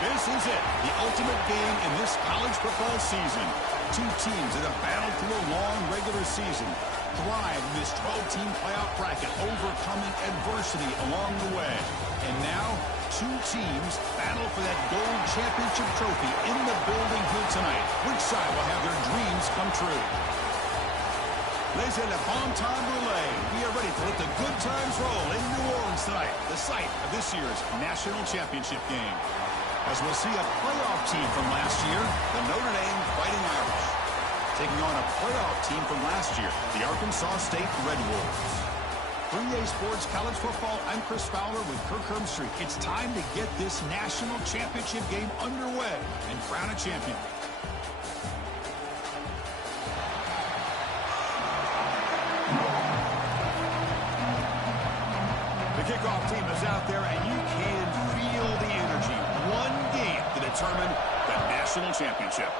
This is it, the ultimate game in this college football season. Two teams that have battled through a long regular season, thrive in this 12-team playoff bracket, overcoming adversity along the way. And now, two teams battle for that gold championship trophy in the building here tonight. Which side will have their dreams come true? Laissez le bon temps brûler. We are ready to let the good times roll in New Orleans tonight, the site of this year's national championship game. As we'll see a playoff team from last year, the Notre Dame Fighting Irish, taking on a playoff team from last year, the Arkansas State Red Wolves. For EA Sports College Football, I'm Chris Fowler with Kirk Herbstreit. It's time to get this national championship game underway and crown a champion. The kickoff team is out there, and you can feel the energy. One game to determine the national championship.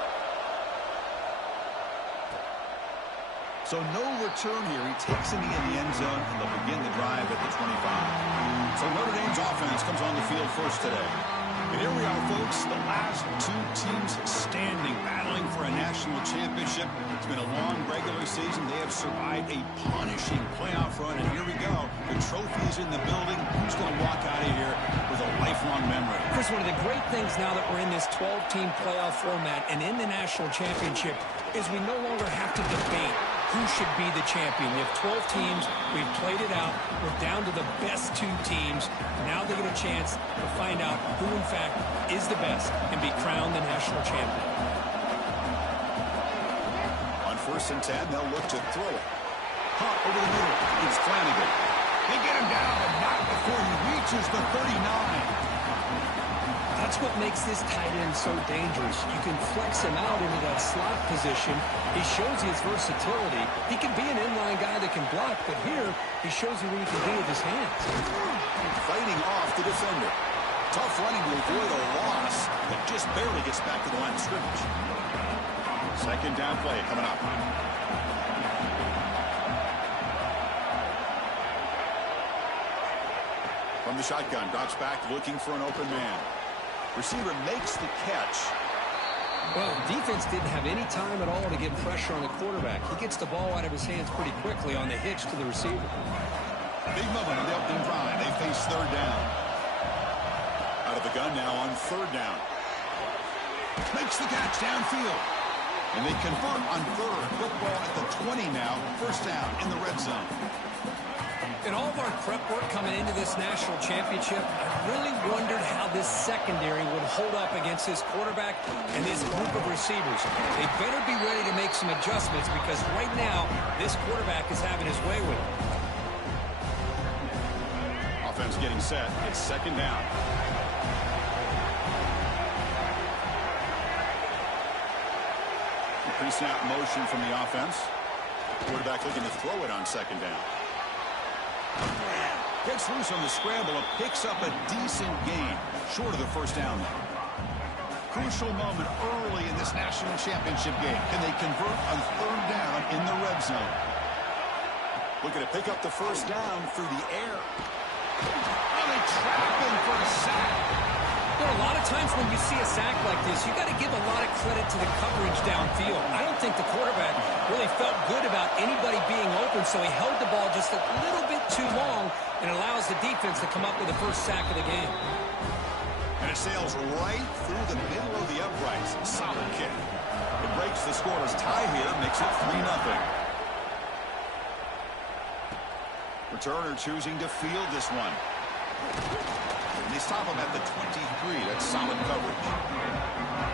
So no return here. He takes it in the end zone, and they'll begin the drive at the 25. So Notre Dame's offense comes on the field first today. And here we are, folks, the last two teams standing, battling for a national championship. It's been a long regular season. They have survived a punishing playoff run, and here we go. The trophy is in the building. Who's going to walk out of here with a lifelong memory? Chris, one of the great things now that we're in this 12-team playoff format and in the national championship is we no longer have to debate who should be the champion. You have 12 teams. We've played it out. We're down to the best two teams. Now they get a chance to find out who, in fact, is the best and be crowned the national champion. On 1st and 10, they'll look to throw it. Hot over the middle. It's Flanagan. They get him down, but not before he reaches the 39. That's what makes this tight end so dangerous. You can flex him out into that slot position. He shows you his versatility. He can be an inline guy that can block, but here he shows you what he can do with his hands. Fighting off the defender. Tough running to avoid a loss, but just barely gets back to the line of scrimmage. Second down play coming up. From the shotgun, drops back looking for an open man. Receiver makes the catch. Well, defense didn't have any time at all to get pressure on the quarterback. He gets the ball out of his hands pretty quickly on the hitch to the receiver. Big moment on the opening drive. They face third down. Out of the gun now on third down. Makes the catch downfield. And they convert on third. Football at the 20 now. First down in the red zone. In all of our prep work coming into this national championship, I really wondered how this secondary would hold up against this quarterback and this group of receivers. They better be ready to make some adjustments because right now, this quarterback is having his way with it. Offense getting set. It's second down. Pre-snap motion from the offense. Quarterback looking to throw it on second down. Gets loose on the scramble and picks up a decent gain, short of the first down. Crucial moment early in this national championship game. Can they convert on third down in the red zone? Looking to pick up the first down through the air. Oh, they trap him for a sack. You know, a lot of times when you see a sack like this, you got to give a lot of credit to the coverage downfield. I don't think the quarterback really felt good about anybody being open, so he held the ball just a little bit too long and allows the defense to come up with the first sack of the game. And it sails right through the middle of the uprights. Solid kick. It breaks the scoreless tie here, makes it 3-0. Returner choosing to field this one. And they stop him at the 23. That's solid coverage.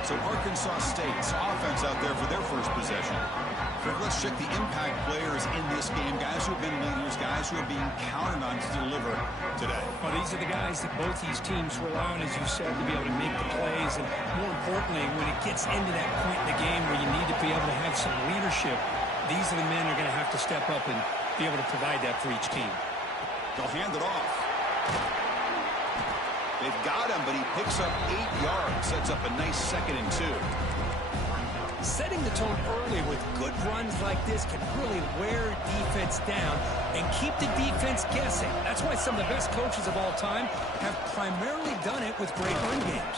So Arkansas State's offense out there for their first possession. Let's check the impact players in this game. Guys who have been leaders, guys who are being counted on to deliver today. Well, these are the guys that both these teams rely on, as you said, to be able to make the plays. And more importantly, when it gets into that point in the game where you need to be able to have some leadership, these are the men who are going to have to step up and be able to provide that for each team. They'll hand it off. They've got him, but he picks up 8 yards. Sets up a nice 2nd and 2. Setting the tone early with good runs like this can really wear defense down and keep the defense guessing. That's why some of the best coaches of all time have primarily done it with great run games.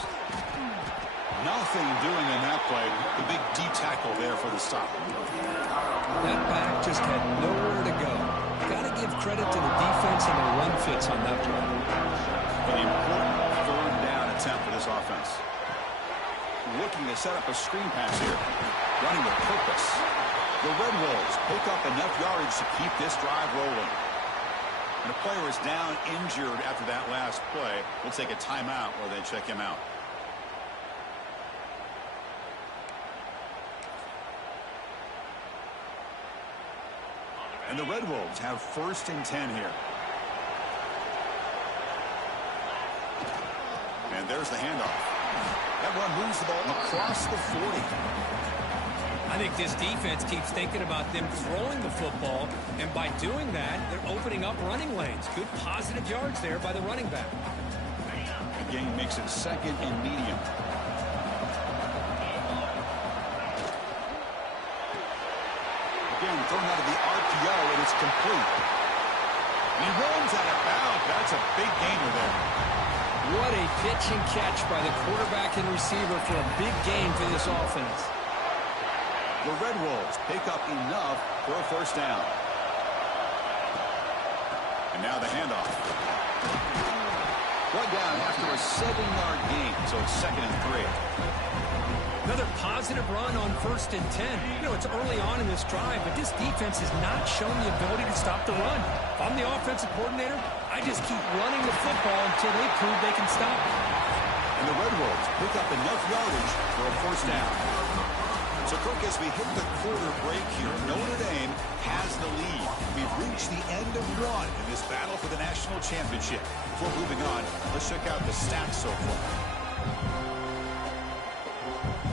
Nothing doing in that play. The big D tackle there for the stop. That back just had nowhere to go. Got to give credit to the defense and the run fits on that play. An important third down attempt for this offense. Looking to set up a screen pass here. Running with purpose. The Red Wolves pick up enough yardage to keep this drive rolling. And a player is down injured after that last play. We'll take a timeout while they check him out. And the Red Wolves have 1st and 10 here. And there's the handoff. That one moves the ball across the 40. I think this defense keeps thinking about them throwing the football, and by doing that, they're opening up running lanes. Good positive yards there by the running back. The game makes it 2nd and medium. Again, thrown out of the RPO, and it's complete. And he runs out of bounds. That's a big gainer there. What a pitch and catch by the quarterback and receiver for a big gain for this offense. The Red Wolves pick up enough for a 1st down. And now the handoff. Brought down after a 7-yard gain, so it's 2nd and 3. Another positive run on 1st and 10. You know, it's early on in this drive, but this defense has not shown the ability to stop the run. If I'm the offensive coordinator, I just keep running the football until they prove they can stop it. And the Red Wolves pick up enough yardage for a 1st down. So, Kirk, as we hit the quarter break here, Notre Dame has the lead. We've reached the end of one in this battle for the national championship. Before moving on, let's check out the stats so far.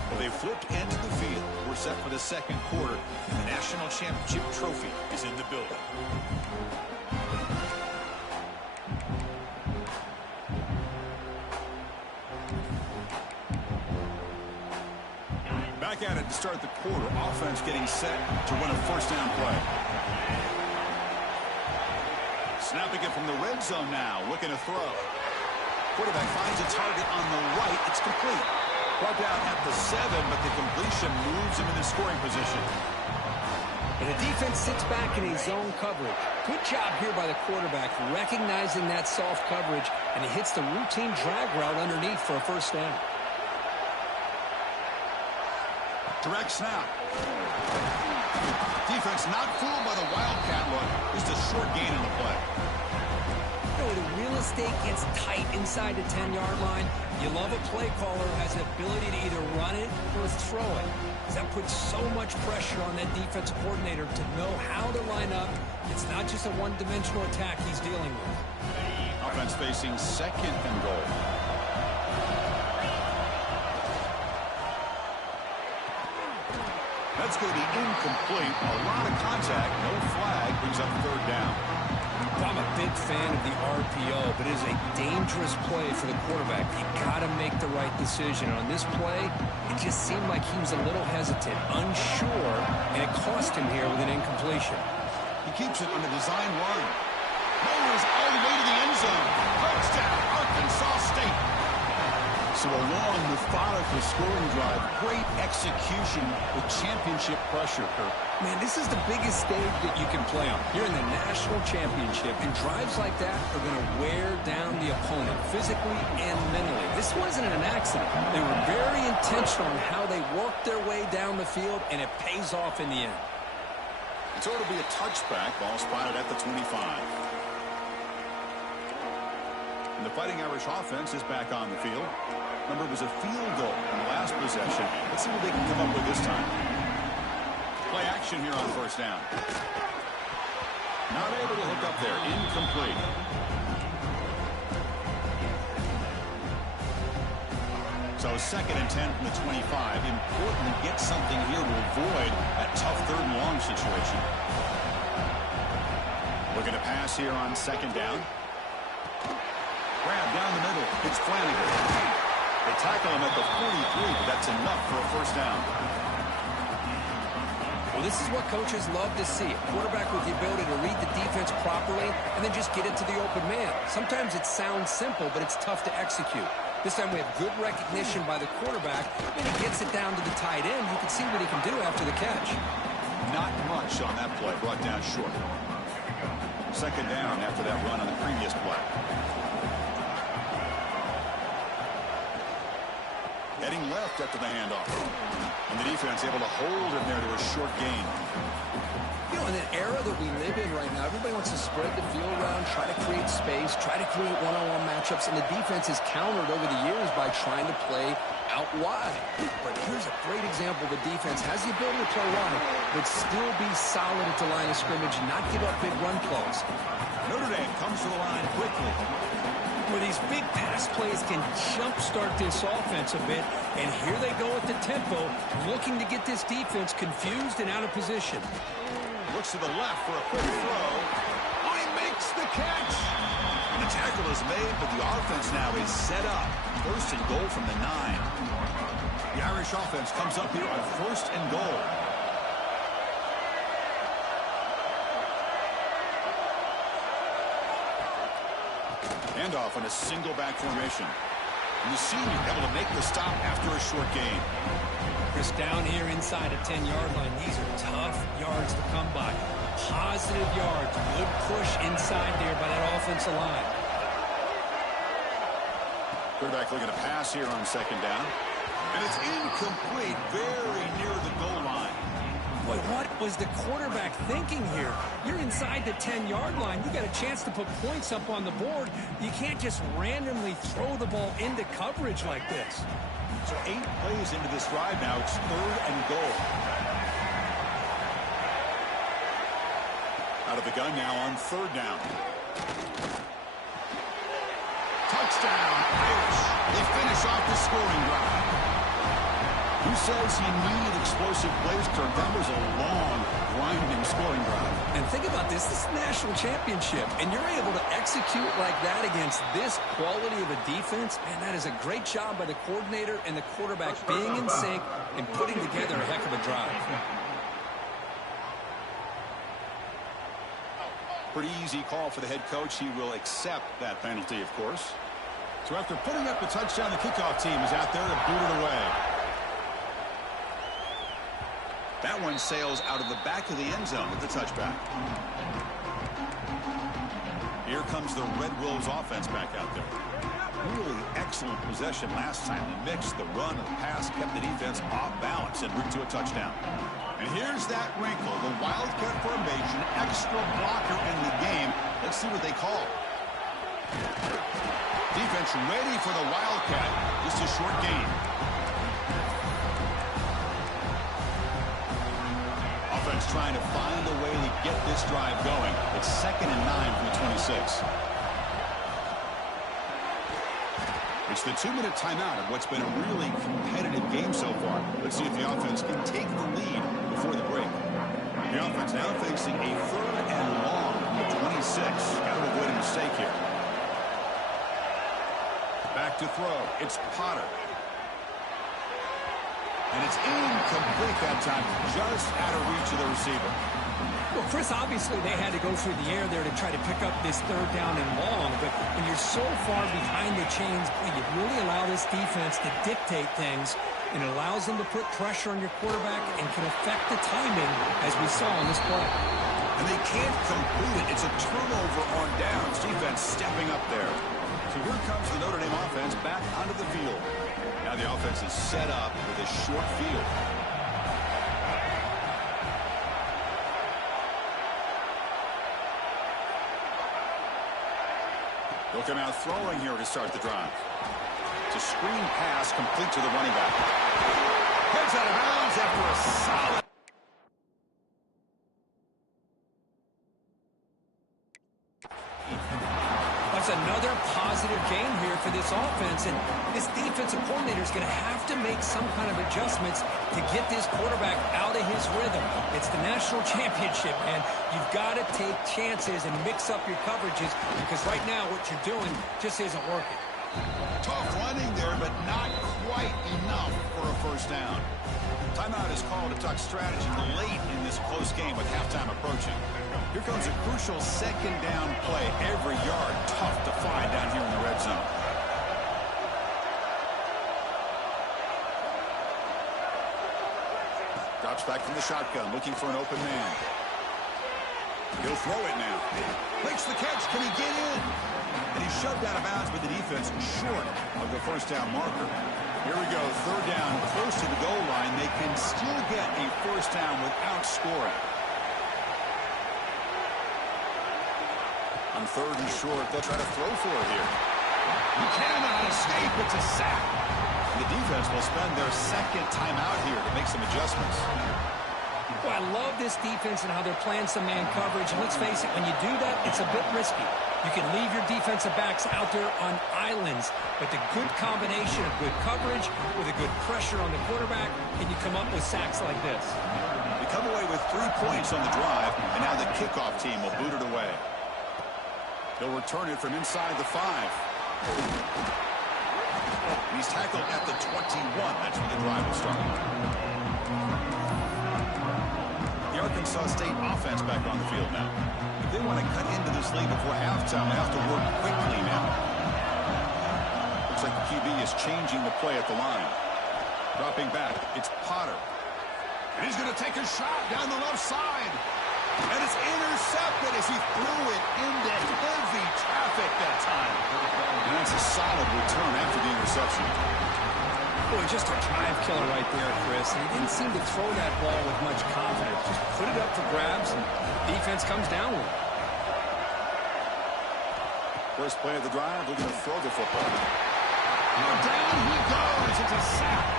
Well, they flipped into the field. We're set for the 2nd quarter, and the national championship trophy is in the building. Back at it to start the quarter. Offense getting set to run a 1st down play. Snapping it from the red zone now. Looking to throw. Quarterback finds a target on the right. It's complete. Brought down at the 7, but the completion moves him into scoring position. And the defense sits back in a zone coverage. Good job here by the quarterback, recognizing that soft coverage, and he hits the routine drag route underneath for a 1st down. Direct snap. Defense not fooled by the Wildcat look. Just a short gain in the play. You know, the real estate gets tight inside the 10-yard line. You love a play caller who has the ability to either run it or throw it. That puts so much pressure on that defensive coordinator to know how to line up. It's not just a one-dimensional attack he's dealing with. Offense facing 2nd and goal. That's going to be incomplete. A lot of contact. No flag. Brings up 3rd down. I'm a big fan of the RPO, but it is a dangerous play for the quarterback. You got to make the right decision. On this play, it just seemed like he was a little hesitant, unsure, and it cost him here with an incompletion. He keeps it on a design run. Rolls all the way to the end zone. Touchdown, Arkansas State. So a long, methodical scoring drive. Great execution with championship pressure, Kirk. Man, this is the biggest stage that you can play on. You're in the national championship, and drives like that are going to wear down the opponent physically and mentally. This wasn't an accident. They were very intentional in how they worked their way down the field, and it pays off in the end. And so it'll be a touchback. Ball spotted at the 25. And the Fighting Irish offense is back on the field. Remember, it was a field goal in the last possession. Let's see what they can come up with this time. Play action here on 1st down. Not able to hook up there. Incomplete. So 2nd and 10 from the 25. Important to get something here to avoid that tough 3rd and long situation. Looking to pass here on 2nd down. Grab down the middle. It's Flanagan. They tackle him at the 43, but that's enough for a 1st down. Well, this is what coaches love to see. A quarterback with the ability to read the defense properly and then just get it to the open man. Sometimes it sounds simple, but it's tough to execute. This time we have good recognition by the quarterback, and he gets it down to the tight end. You can see what he can do after the catch. Not much on that play, brought down short. Second down after that run on the previous play. Heading left after the handoff. And the defense able to hold him there to a short gain. You know, in an era that we live in right now, everybody wants to spread the field around, try to create space, try to create one-on-one matchups, and the defense is countered over the years by trying to play out wide. But here's a great example. The defense has the ability to play wide, but still be solid at the line of scrimmage and not give up big run plays. Notre Dame comes to the line quickly. Where these big pass plays can jumpstart this offense a bit, and here they go at the tempo, looking to get this defense confused and out of position. Looks to the left for a quick throw. Oh, he makes the catch. And the tackle is made, but the offense now is set up. First and goal from the 9. The Irish offense comes up here on first and goal. Handoff on a single back formation. And the senior able to make the stop after a short gain. Chris, down here inside a 10-yard line, these are tough yards to come by. Positive yards, good push inside there by that offensive line. Quarterback looking to pass here on second down. And it's incomplete, very near the goal line. Boy, what was the quarterback thinking here? You're inside the 10-yard line. You got a chance to put points up on the board. You can't just randomly throw the ball into coverage like this. So 8 plays into this drive now. It's third and goal. Out of the gun now on third down. Touchdown, Irish. They finish off the scoring drive. Who says you need explosive plays, Kirk? That was a long, grinding scoring drive. And think about this. This is a national championship, and you're able to execute like that against this quality of a defense. Man, that is a great job by the coordinator and the quarterback being in sync and putting together a heck of a drive. Pretty easy call for the head coach. He will accept that penalty, of course. So after putting up the touchdown, the kickoff team is out there to boot it away. That one sails out of the back of the end zone with the touchback. Here comes the Red Wolves offense back out there. Really excellent possession last time. They mixed the run and the pass, kept the defense off balance and route to a touchdown. And here's that wrinkle, the Wildcat formation, extra blocker in the game. Let's see what they call. Defense ready for the Wildcat. Just a short gain. Offense trying to find a way to get this drive going. It's 2nd and 9 from the 26. It's the 2-minute timeout of what's been a really competitive game so far. Let's see if the offense can take the lead before the break. The offense now facing a 3rd and long from the 26. Got to avoid a mistake here. Back to throw. It's Potter. And it's incomplete that time, just out of reach of the receiver. Well, Chris, obviously they had to go through the air there to try to pick up this 3rd down and long, but when you're so far behind the chains, you really allow this defense to dictate things, and it allows them to put pressure on your quarterback and can affect the timing, as we saw on this play. And they can't complete it. It's a turnover on downs. Defense stepping up there. So here comes the Notre Dame offense back onto the field. Now the offense is set up with a short field. They'll come out throwing here to start the drive. It's a screen pass complete to the running back. Heads out of bounds after a solid. That's another positive game here for this offense, and this defensive coordinator is going to have to make some kind of adjustments to get this quarterback out of his rhythm. It's the national championship, man. You've got to take chances and mix up your coverages, because right now what you're doing just isn't working. Tough running there, but not quite enough for a first down. Timeout is called to talk strategy late in this close game with halftime approaching. Here comes a crucial 2nd down play. Every yard tough to find down here in the red zone. back from the shotgun, looking for an open man. He'll throw it now. Makes the catch. Can he get in? And he's shoved out of bounds with the defense short of the first down marker. Here we go. Third down, close to the goal line. They can still get a first down without scoring. On third and short, they'll try to throw for it here. He cannot escape. It's a sack. The defense will spend their second timeout here to make some adjustments. Well, I love this defense and how they're playing some man coverage. And let's face it, when you do that, it's a bit risky. You can leave your defensive backs out there on islands, but the good combination of good coverage with a good pressure on the quarterback, and you come up with sacks like this. They come away with 3 points on the drive, and now the kickoff team will boot it away. They'll return it from inside the 5. And he's tackled at the 21. That's where the drive will start. The Arkansas State offense back on the field now. If they want to cut into this lead before halftime, they have to work quickly now. Looks like the QB is changing the play at the line. Dropping back, it's Potter. And he's going to take a shot down the left side. And it's intercepted as he threw it into heavy traffic that time. And that's a solid return after the interception. Boy, just a drive killer right there, Chris. And he didn't seem to throw that ball with much confidence. Just put it up for grabs, and defense comes down with it. First play of the drive, looking to throw the football. Now down he goes. It's a sack.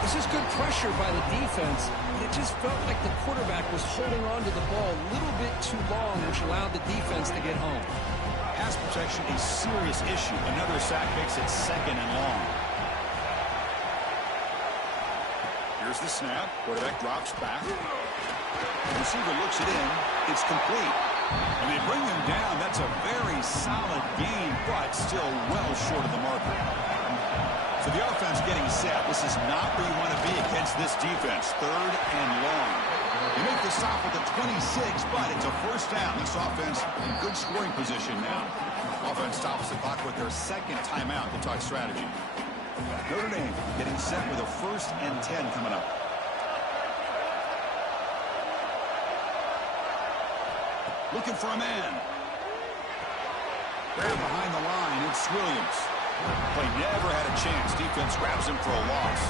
This is good pressure by the defense, but it just felt like the quarterback was holding on to the ball a little bit too long, which allowed the defense to get home. Pass protection a serious issue. Another sack makes it second and long. Here's the snap. Quarterback drops back. The receiver looks it in. It's complete. And they bring him down. That's a very solid gain, but still well short of the marker. So the offense getting set. This is not where you want to be against this defense. Third and long. They make the stop at the 26, but it's a first down. This offense in good scoring position now. Offense stops the clock with their second timeout to talk strategy. Notre Dame getting set with a 1st and 10 coming up. Looking for a man. Grab behind the line. It's Williams. Play never had a chance. Defense grabs him for a loss.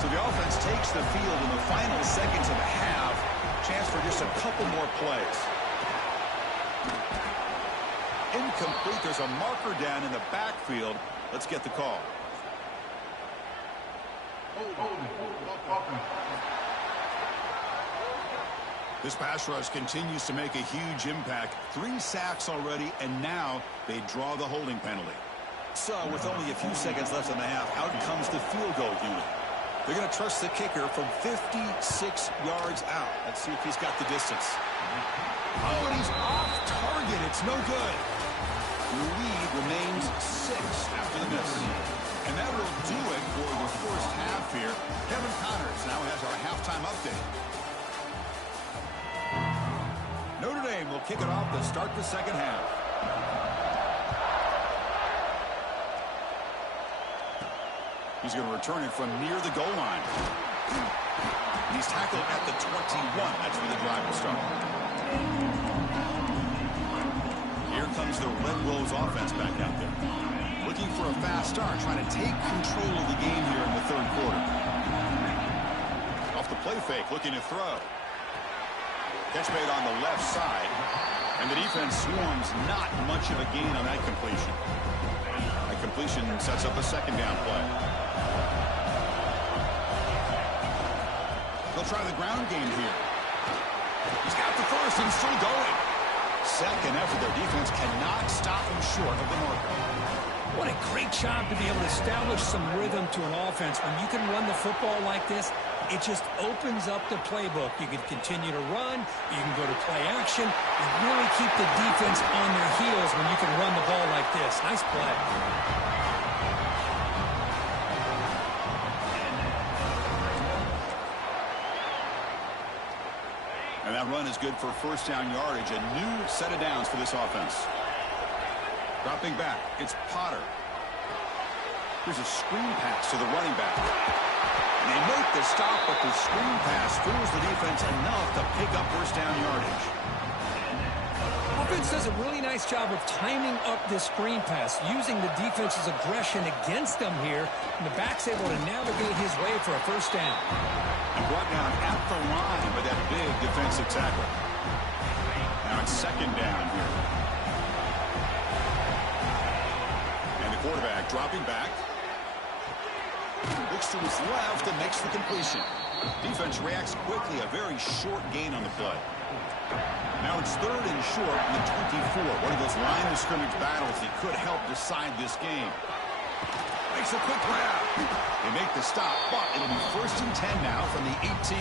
So the offense takes the field in the final seconds of the half. Chance for just a couple more plays. Incomplete. There's a marker down in the backfield. Let's get the call. This pass rush continues to make a huge impact. 3 sacks already, and now they draw the holding penalty. So, with only a few seconds left in the half, out comes the field goal unit. They're going to trust the kicker from 56 yards out. Let's see if he's got the distance. Oh, and he's off target. It's no good. The lead remains 6 after the miss. And that will do it for the first half here. Kevin Connors now has our halftime update. Notre Dame will kick it off to start the second half. He's going to return it from near the goal line. He's tackled at the 21. That's where the drive will start. Here comes the Red Wolves offense back out there. Looking for a fast start, trying to take control of the game here in the third quarter. Off the play fake, looking to throw. Catch made on the left side. And the defense swarms not much of a gain on that completion. That completion sets up a second down play. They'll try the ground game here. He's got the first and still going. Second effort, their defense cannot stop him short of the marker. What a great job to be able to establish some rhythm to an offense. When you can run the football like this, it just opens up the playbook. You can continue to run. You can go to play action. And really keep the defense on their heels when you can run the ball like this. Nice play. And that run is good for first down yardage. A new set of downs for this offense. Dropping back, it's Potter. Here's a screen pass to the running back. They make the stop, but the screen pass fools the defense enough to pick up first down yardage. Offense does a really nice job of timing up this screen pass, using the defense's aggression against them here, and the back's able to navigate his way for a first down. And brought down at the line with that big defensive tackle. Now it's second down here. And the quarterback dropping back. Looks to his left and makes the completion. Defense reacts quickly, a very short gain on the play. Now it's third and short from the 24. One of those line of scrimmage battles that could help decide this game. Makes a quick grab. They make the stop, but it'll be first and 10 now from the 18.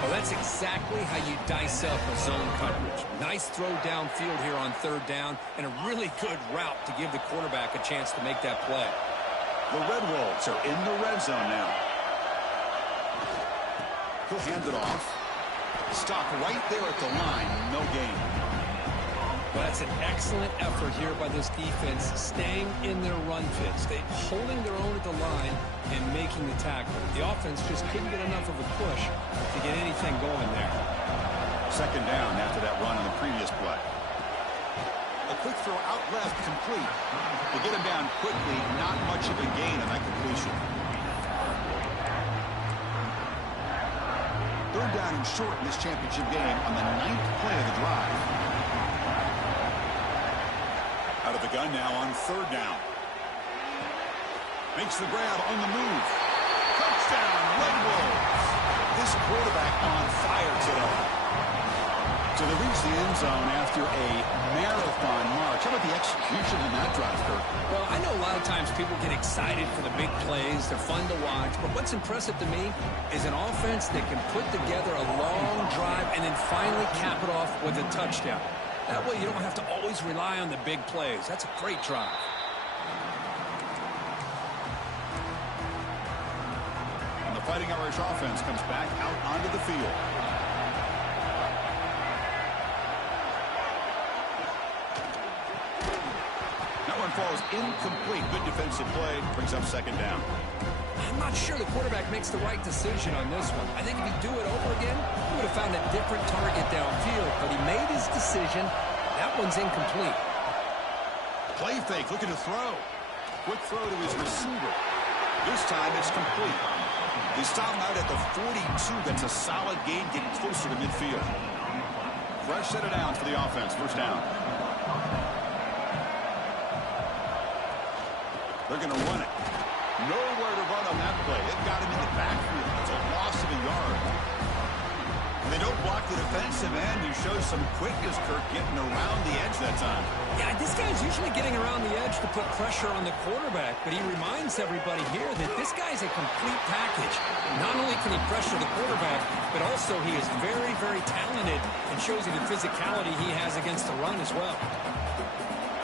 Well, that's exactly how you dice up a zone coverage. Nice throw downfield here on third down, and a really good route to give the quarterback a chance to make that play. The Red Wolves are in the red zone now. He'll hand it off. Stop right there at the line. No gain. Well, that's an excellent effort here by this defense, staying in their run fits. They're holding their own at the line and making the tackle. The offense just couldn't get enough of a push to get anything going there. Second down after that run on the previous play. A quick throw out left, complete. They get him down quickly, not much of a gain on that completion. Third down and short in this championship game on the 9th play of the drive. Out of the gun now on third down. Makes the grab on the move. Touchdown, Red Wolves. This quarterback on fire today. So they reach the end zone after a marathon march. How about the execution in that drive, Kirk? Well, I know a lot of times people get excited for the big plays. They're fun to watch. But what's impressive to me is an offense that can put together a long drive and then finally cap it off with a touchdown. That way you don't have to always rely on the big plays. That's a great drive. And the Fighting Irish offense comes back out onto the field. Falls incomplete. Good defensive play. Brings up second down. I'm not sure the quarterback makes the right decision on this one. I think if he'd do it over again, he would have found a different target downfield. But he made his decision. That one's incomplete. Play fake. Looking to throw. Quick throw to his receiver. This time it's complete. They stop him out at the 42. That's a solid gain, getting closer to midfield. Fresh set of downs for the offense. First down. They're going to run it. Nowhere to run on that play. It got him in the backfield. It's a loss of a yard. And they don't block the defensive end. He shows some quickness, Kirk, getting around the edge that time. Yeah, this guy's usually getting around the edge to put pressure on the quarterback, but he reminds everybody here that this guy's a complete package. Not only can he pressure the quarterback, but also he is very, very talented and shows you the physicality he has against the run as well.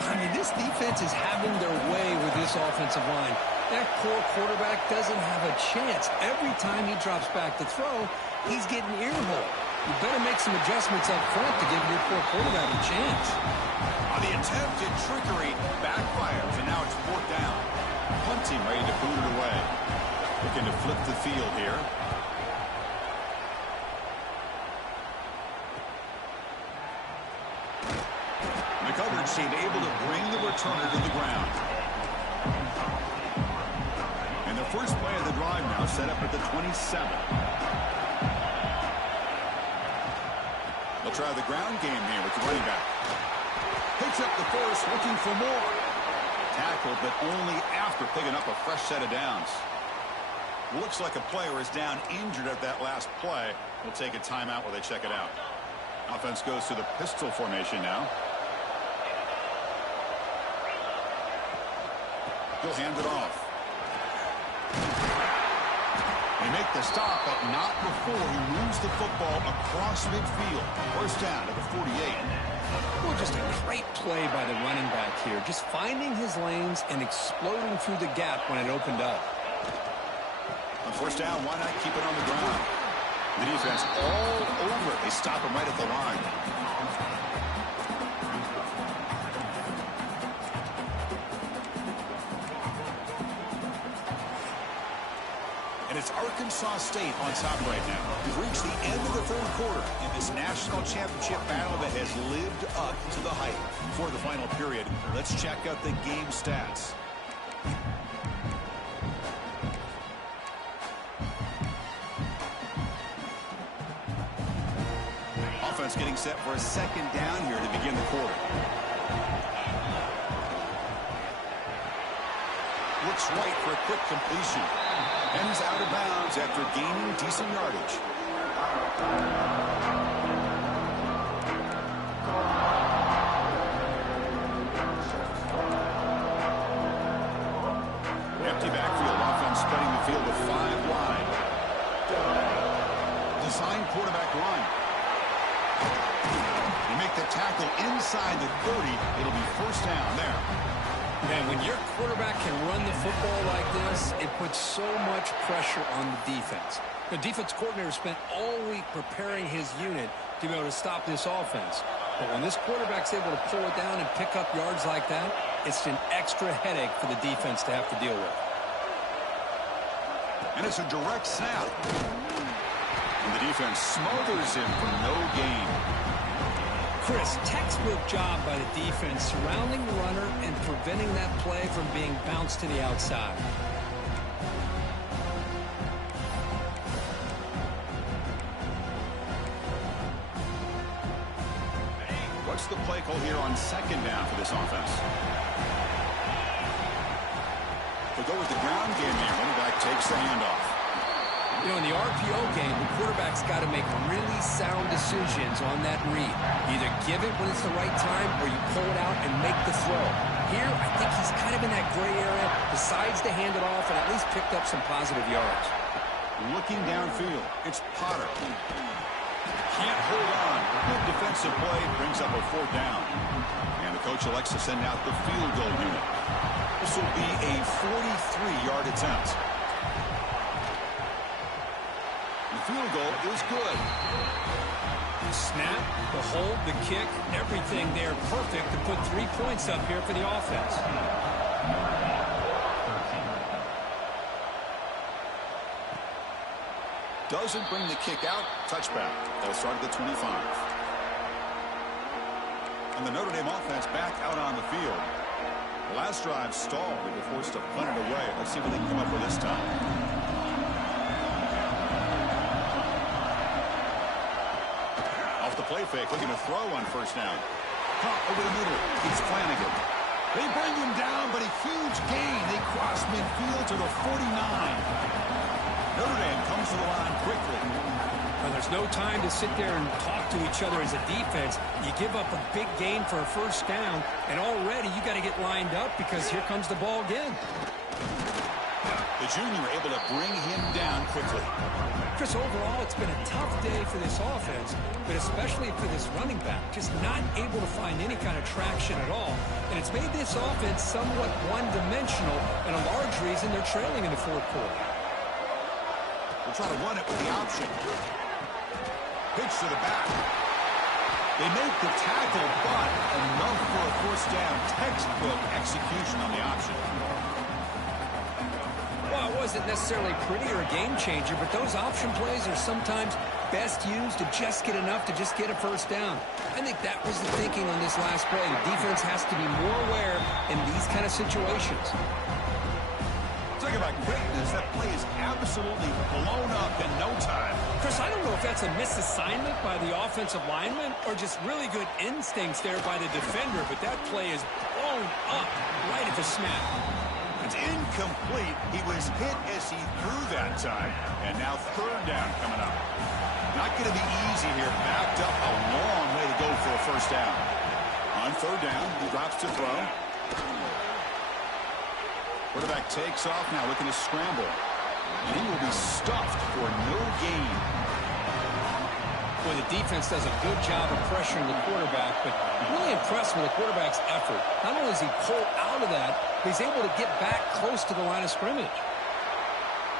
I mean, this defense is having their way with this offensive line. That poor quarterback doesn't have a chance. Every time he drops back to throw, he's getting earholed. You better make some adjustments up front to give your poor quarterback a chance. On the attempted trickery, backfires, and now it's fourth down. Punting, ready to boot it away. Looking to flip the field here. The coverage team able to bring the returner to the ground. And the first play of the drive now set up at the 27. They'll try the ground game here with the running back. Picks up the force, looking for more. Tackled, but only after picking up a fresh set of downs. Looks like a player is down injured at that last play. We'll take a timeout while they check it out. Offense goes to the pistol formation now. He'll hand it off. They make the stop, but not before he moves the football across midfield. First down at the 48. Well, just a great play by the running back here. Just finding his lanes and exploding through the gap when it opened up. On first down, why not keep it on the ground? The defense all over it. They stop him right at the line. And it's Arkansas State on top right now. We've reached the end of the third quarter in this national championship battle that has lived up to the hype. For the final period, let's check out the game stats. Offense getting set for a second down here to begin the quarter. Looks right for a quick completion. Ends out of bounds after gaining decent yardage. Empty backfield. Offense spreading the field to 5 wide. Design quarterback run. They make the tackle inside the 30. It'll be first down there. Man, when your quarterback can run the football like this, it puts so much pressure on the defense. The defense coordinator spent all week preparing his unit to be able to stop this offense. But when this quarterback's able to pull it down and pick up yards like that, it's an extra headache for the defense to have to deal with. And it's a direct snap. And the defense smothers him for no gain. Chris, textbook job by the defense surrounding the runner and preventing that play from being bounced to the outside. What's the play call here on second down for this offense? They'll go with the ground game here. Running back takes the handoff. You know, in the RPO game, the quarterback's got to make really sound decisions on that read. Either give it when it's the right time or you pull it out and make the throw. Here, I think he's kind of in that gray area, decides to hand it off and at least picked up some positive yards. Looking downfield, it's Potter. Can't hold on. Good defensive play, brings up a 4th down. And the coach elects to send out the field goal unit. This will be a 43-yard attempt. The field goal is good. The snap, the hold, the kick, everything there perfect to put 3 points up here for the offense. Doesn't bring the kick out. Touchback. They'll start at the 25. And the Notre Dame offense back out on the field. The last drive stalled. They were forced to punt it away. Let's see what they can come up with this time. The play fake, looking to throw on first down. Caught over the middle. It's Flanagan. They bring him down, but a huge gain. They cross midfield to the 49. Notre Dame comes to the line quickly. Well, there's no time to sit there and talk to each other as a defense. You give up a big gain for a first down, and already you got to get lined up because here comes the ball again. The junior able to bring him down quickly. Chris, overall, it's been a tough day for this offense, but especially for this running back, just not able to find any kind of traction at all. And it's made this offense somewhat one-dimensional, and a large reason they're trailing in the 4th quarter. We'll try to run it with the option. Pitch to the back. They make the tackle, but enough for a first down. Textbook execution on the option. Well, it wasn't necessarily pretty or a game changer, but those option plays are sometimes best used to just get enough to just get a first down. I think that was the thinking on this last play. The defense has to be more aware in these kind of situations. Talk about greatness. That play is absolutely blown up in no time. Chris, I don't know if that's a misassignment by the offensive lineman or just really good instincts there by the defender, but that play is blown up right at the snap. It's incomplete. He was hit as he threw that time. And now 3rd down coming up. Not going to be easy here. Backed up a long way to go for a first down. On 3rd down, he drops to throw. Quarterback takes off now, looking to scramble. And he will be stuffed for no gain. Boy, the defense does a good job of pressuring the quarterback, but really impressed with the quarterback's effort. Not only does he pull out of that, but he's able to get back close to the line of scrimmage.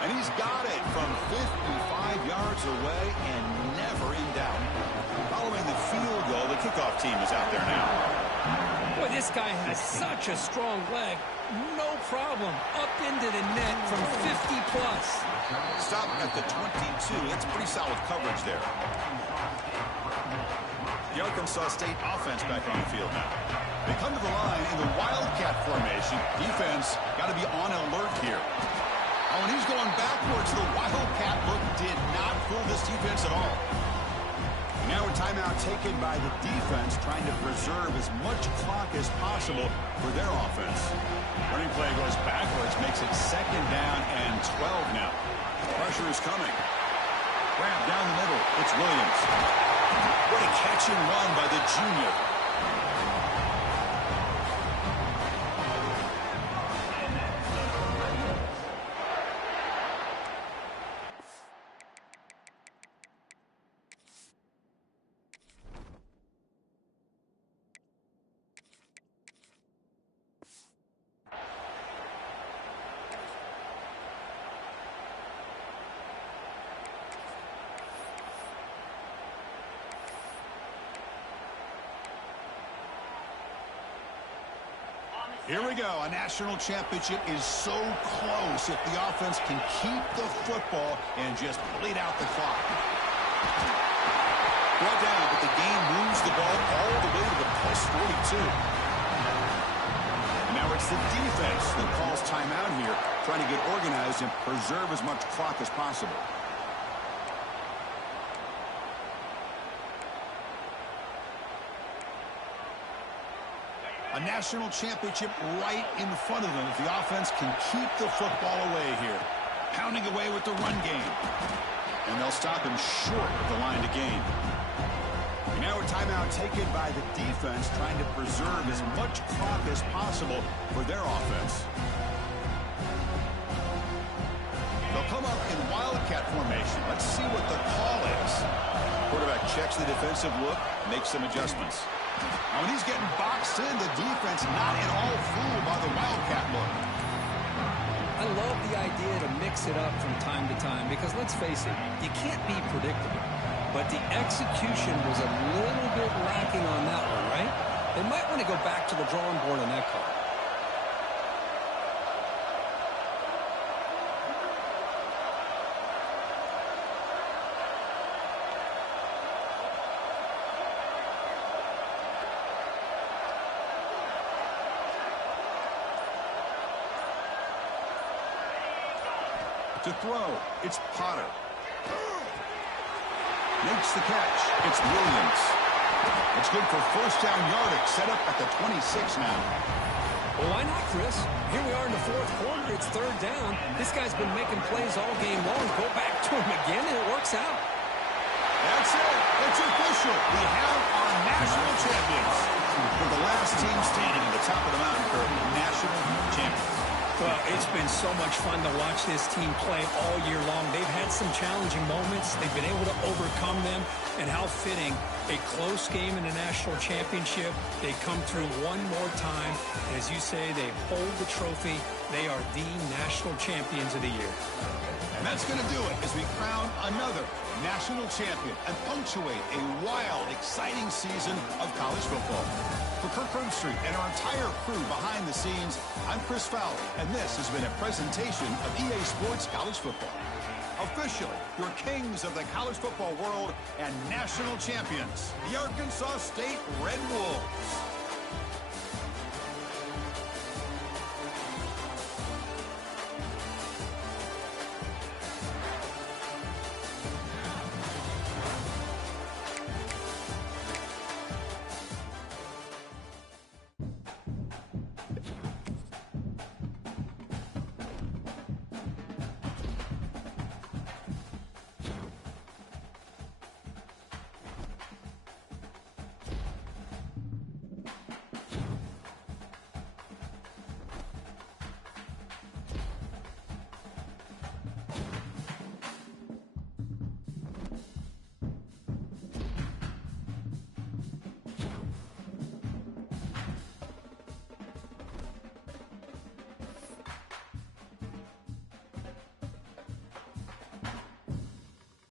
And he's got it from 55 yards away and never in doubt. Following the field goal, the kickoff team is out there now. Boy, this guy has such a strong leg. No problem. Up into the net from 50 plus. Stop at the 22. That's pretty solid coverage there. The Arkansas State offense back on the field now. They come to the line in the Wildcat formation. Defense got to be on alert here. Oh, and he's going backwards. The Wildcat look did not fool this defense at all. Now a timeout taken by the defense, trying to preserve as much clock as possible for their offense. Running play goes backwards, makes it 2nd down and 12 now. Pressure is coming. Grab down the middle. It's Williams. What a catch and run by the junior. Here we go. A national championship is so close if the offense can keep the football and just bleed out the clock. Brought down, but the game moves the ball all the way to the plus 42. And now it's the defense that calls timeout here, trying to get organized and preserve as much clock as possible. A national championship right in front of them if the offense can keep the football away here. Pounding away with the run game. And they'll stop him short of the line to gain. Now a timeout taken by the defense, trying to preserve as much clock as possible for their offense. They'll come up in Wildcat formation. Let's see what the call is. Quarterback checks the defensive look, makes some adjustments. Now, when he's getting boxed in, the defense not at all fooled by the Wildcat look. I love the idea to mix it up from time to time because, let's face it, you can't be predictable. But the execution was a little bit lacking on that one, right? They might want to go back to the drawing board on that call. To throw, it's Potter. Makes the catch. It's Williams. It's good for 1st down yardage. Set up at the 26 now. Well, why not, Chris? Here we are in the 4th quarter. It's 3rd down. This guy's been making plays all game long. Go back to him again, and it works out. That's it. It's official. We have our national champions. We're the last team standing at the top of the mountain for national champions. Well, it's been so much fun to watch this team play all year long. They've had some challenging moments. They've been able to overcome them. And how fitting, a close game in the national championship. They come through one more time. And as you say, they hold the trophy. They are the national champions of the year. And that's going to do it as we crown another national champion and punctuate a wild, exciting season of college football. For Kirk Herbstreit and our entire crew behind the scenes, I'm Chris Fowler, and this has been a presentation of EA Sports College Football. Officially, your kings of the college football world and national champions, the Arkansas State Red Wolves.